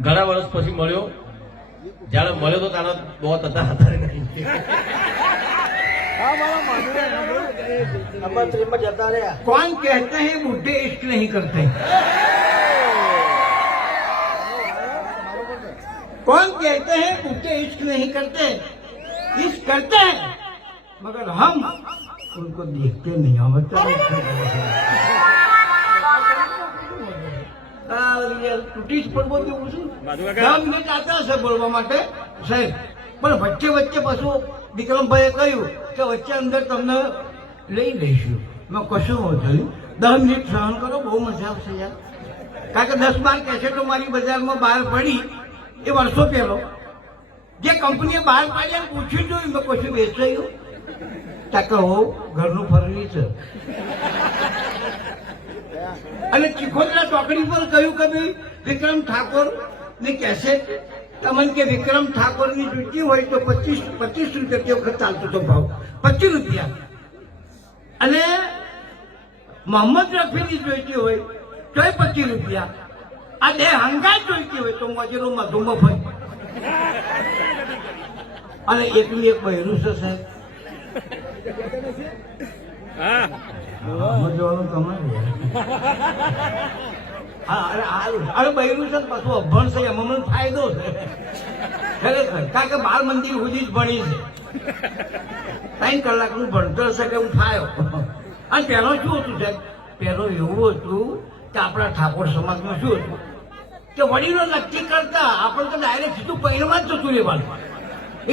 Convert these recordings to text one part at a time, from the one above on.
ઘણા વર્ષ પછી મળ્યો. જયારે મળ્યો તો તારા બહુ હતા नंबर 3 में जाता रहा। कौन कहते हैं बूढ़े इश्क नहीं करते? कौन कहते हैं बूढ़े इश्क नहीं करते? इश्क करते हैं मगर हम उनको देखते नहीं हम તૂટી જ પડવો કેવું છું 10 મિનિટ આતા હશે બોલવા માટે સાહેબ, પણ વચ્ચે વચ્ચે પાછું વિક્રમભાઈએ કહ્યું કે વચ્ચે અંદર તમને લઈ લઈશું. મેં કશું હોતું નહીં, 10 મિનિટ સહન કરો, બહુ મજા આવશે યાર. કારણ કે 10-12 કેસેટો મારી બજારમાં બહાર પડી એ વર્ષો પહેલો. જે કંપનીએ બહાર પાડી એમ પૂછ્યું જોયું મેં કશું વેચાયું તાકે હો ઘરનું ફર્નિચર. અને ચીખોદરા ચોકડી પર કહ્યું કે ભાઈ વિક્રમ ઠાકોર ની કેસેટ તમને કે વિક્રમ ઠાકોર ની જોઈતી હોય તો 25 રૂપિયા તે વખત ચાલતો હતો ભાવ 25 રૂપિયા. અને મોહમ્મદ રફીની જોઈતી હોય તો 25 રૂપિયા. આ બે હંગાત જોઈતી હોય તો મજેરો મધુમો ભાઈ. અને એકલી એક બહેરું છે સાહેબ. સમજવાનું તમારે. અરે બહેરું છે પાછું અભણ છે એમાં મને ફાયદો છે ખરેખર. કારણ કે બાળ મંદિર સુધી જ ભણી છે, 3 કલાકનું ભણતર છે કે હું ફાયો. અને પહેલો શું હતું સાહેબ, પહેલો એવું હતું કે આપણા ઠાકોર સમાજમાં શું હતું કે વડીલો નક્કી કરતા આપણે તો ડાયરેક્ટ સીધું પહેલમાં જ જતું રહેવાનું.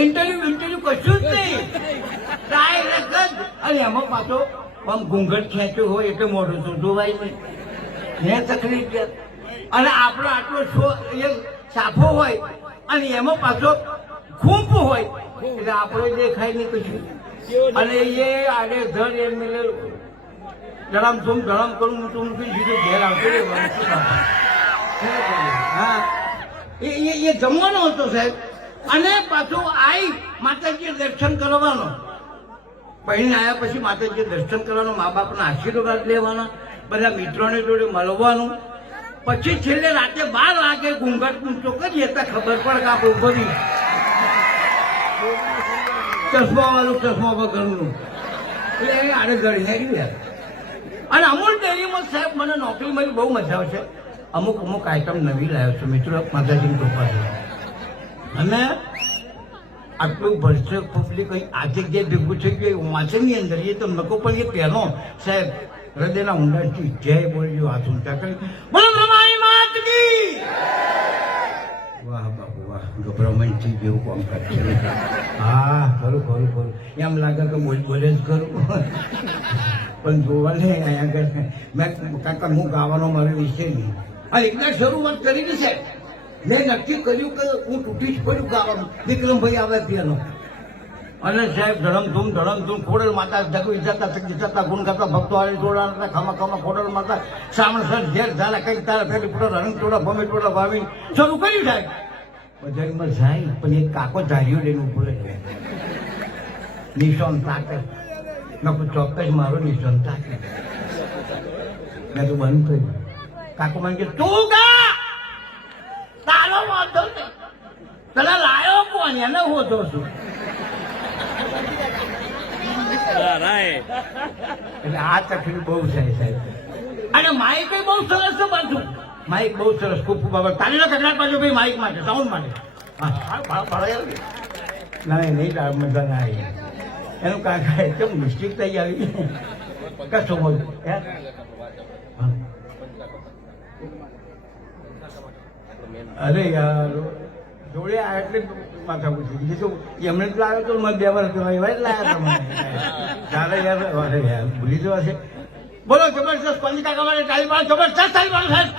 ઇન્ટરવ્યુ કશું જ નહીં, ડાયરેક્ટ જ. અને એમાં પાછો આમ ઘૂંઘટ ખેંચ્યો હોય એટલે મોઢું તો જોવાય નહીં, ને તકલીફ છે. અને આપણો આટલો એ સાફો હોય અને એમાં પાછો ખૂંપ હોય એટલે આપણે દેખાય નહીં કશું. અને એ આડે ધર એમ ધડામ કરું હું સીધું ઘેર આવતો રહેવાનું. હા એ જમવાનો હતો સાહેબ. અને પાછું આઈ માતાજી દર્શન કરવાનો. પહેરીને આવ્યા પછી માતાજી દર્શન કરવાનું, મા બાપના આશીર્વાદ લેવાના, બધા મિત્રોને જોડે મળવાનું. પછી છેલ્લે રાતે 12 વાગે ઘૂંઘટ ઊંચો કરીએ તો ખબર પડે કે આપણે ઉભરી ચશ્મા વાળું ચશ્મા વગરનું એટલે એ આડે ગળી ગયા. અને અમૂલ ડેરીમાં સાહેબ મને નોકરી મળી, બહુ મજા આવશે. અમુક આઈટમ નવી લાવ્યો છું મિત્રો, માતાજીની કૃપાથી. અને આટલું ભરસક પબ્લિક આ જગ્યાએ ભેગું છે કે વાંચનની અંદર એ તો નકો પણ એ પહેલો સાહેબ હૃદયના ઊંડાણથી જય બોલજો, હાથ ઊંચા કરી બોલો બ્રહ્માઈ માત કી. વાહ બાપુ વાહ, ગભરામણથી જેવું કામ કરશે. હા ખરું એમ લાગે કે બોલે જ કરું પણ જોવા નહીં અહીંયા આગળ મેં કાકા હું ગાવાનો મારો વિષય નહીં. અને એકદમ શરૂઆત કરી છે. મેં નક્કી કર્યું કે હું તૂટી જ પડ્યું ગાવાનું. વિક્રમભાઈ આવે ત્યાંનો અને સાહેબ ધડમધૂમ ખોડલ માતા જગવી જતા ગુણ કરતા ભક્તો આવી જોડાના ખમા ખોડલ માતા શ્રાવણ સર ઝેર ઝાલા કઈ તારા ફેરી પૂરા રંગ ટોળા ભમે ટોળા ભાવી શરૂ કર્યું સાહેબ. બજારમાં જાય પણ એક કાકો ધાર્યો લઈને ઉભો રહે, નિશાન તાકે. મેં ચોક્કસ મારો નિશાન તાકે. મેં તો બંધ કર્યું. કાકો મને કે તું ગા તારો વાંધો નહીં, પેલા લાયો કોણ એને હોતો છું. એટલે આ તકલીફ બહુ થાય સાહેબ. અને માઇક બહુ સરસ છે બાજુ, માઇક બહુ સરસ. ખૂબ બાબત તારી કકડાટ બાજુ ભાઈ માઇક માટે સાઉન્ડ માટે નહીં મજા ના આવી. એનું કાકા એકદમ મિસ્ટેક થઈ આવી કશો બોલ. અરે યાર જોડે આ એટલે માથા પૂછી બીજું એમને જ લાવ્યો તો મને 2 વર્ષ એવા જ લાવ્યા તમને. તારે યાર અરે યાર ભૂલી જવા છે. બોલો જબરજસ્ત પંચ કાકા માટે તાળી પાડો, જબરજસ્ત તાળી પાડો સાહેબ.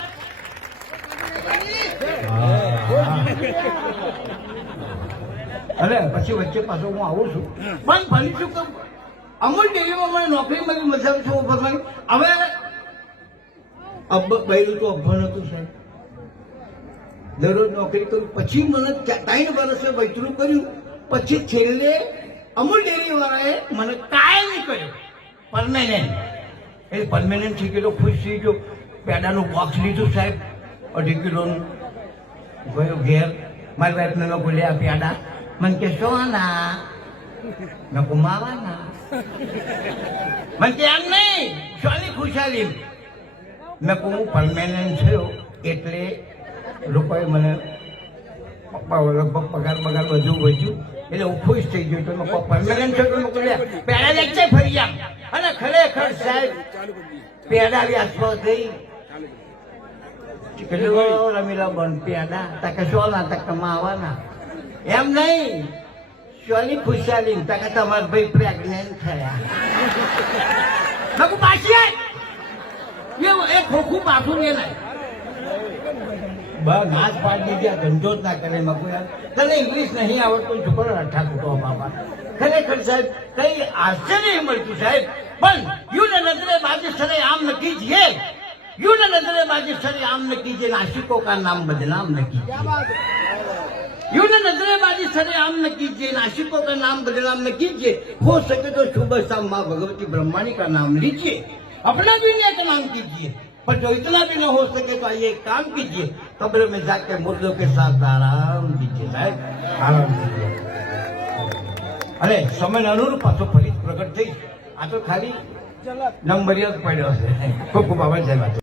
અરે પછી વચ્ચે પાછો હું આવું છું પણ ભણી છું કે અમૂલ ડેરીમાં મને નોકરી મળી, મજા છું ભરવાની. હવે બહેરું તો અભણ હતું સાહેબ, દરરોજ નોકરી કરું. પછી મને 3 વર્ષે વૈતરું કર્યું. પછી છેલ્લે અમૂલ ડેરી વાળાએ મને કાયમી કર્યો પરમેનન્ટ. એ પરમેનન્ટ થઈ ગયેલો, ખુશ થઈ ગયો. પેડાનું બોક્સ લીધું સાહેબ 2.5 કિલોનું. ગયો ઘેર મારી વાઈફને મેં બોલ્યા પ્યાડા મને કે સોના મેં કુમાવાના મને કે એમ નહીં સોની ખુશાલી મેં કહું પરમેનન્ટ થયો એટલે લોકોએ મને લગભગ પગાર બધું વધ્યું એટલે હું ખુશ થઈ ગયો તો મેં પરમેનન્ટ થયો તો મેં કહ્યું પેડા લેક્ચર ફરી આમ અને ખરેખર સાહેબ પેડા બી આસપાસ થઈ પેલું રમીલા બંધ પેડા તાકે સોના તાકે માવાના એમ નહીં સોની ખુશાલી તાકે તમારા ભાઈ પ્રેગ્નેન્ટ થયા પાછી એ ખોખું પાછું ને નહીં બસ નાચ પાડી દીધી ધંધો જ ના કરે મકુ યાર તને ઇંગ્લિશ નહીં આવડતું છોકરો અઠા કૂટો બાપા ખરેખર સાહેબ કઈ આશ્ચર્ય મળતું સાહેબ પણ યુને નજરે બાજી સરે આમ ન કીजिए यूं न नजरे बाजी सरे आम न कीजिए नाशिकों का नाम बदनाम न कीजिए यूं न नजरे बाजी सरे आम न कीजिए नाशिकों का नाम बदनाम न कीजिए हो सके तो सुबह शाम माँ भगवती ब्रह्माणी का नाम लीजिए अपना भी नेक नाम कीजिए पर जो इतना भी न हो सके तो आइए एक काम कीजिए कब्र में जाके मुर्दों के साथ आराम कीजिए साहब आराम कीजिए अरे समय अनुरूप पाछो फरी प्रकट થઈ આ તો ખાલી નંબરિયા જ પડ્યો છે ખૂબ ખૂબ આભાર જય માતા